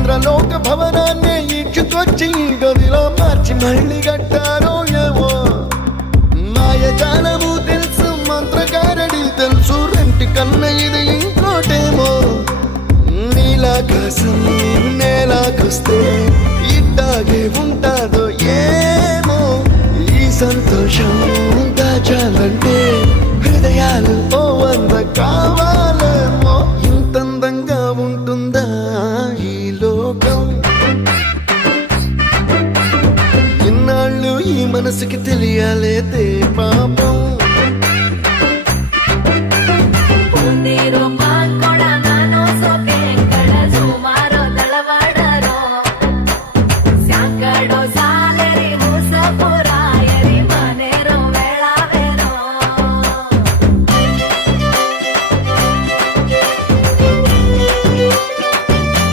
ఇంద్రలోక భవనాన్ని ఈడ్చుకొచ్చి గదిలో మార్చి మళ్ళీ కట్టారో ఏమో మాయజాలము తెలుసు మంత్రగారడి తెలుసు రెంటి కన్న ఇది ఇంకోటేమో నీలాకాశం నేలాకొస్తే ఇట్టాగే ఉంటాదో ఏమో ఈ సంతోషం దాచాలంటే హృదయాలు ఓ వంద కావాలేమో ఇంతందంగా ఉంటుందా ఈ లోకం ఇన్నాళ్ళు ఈ మనసుకి తెలియాలేదే పాపం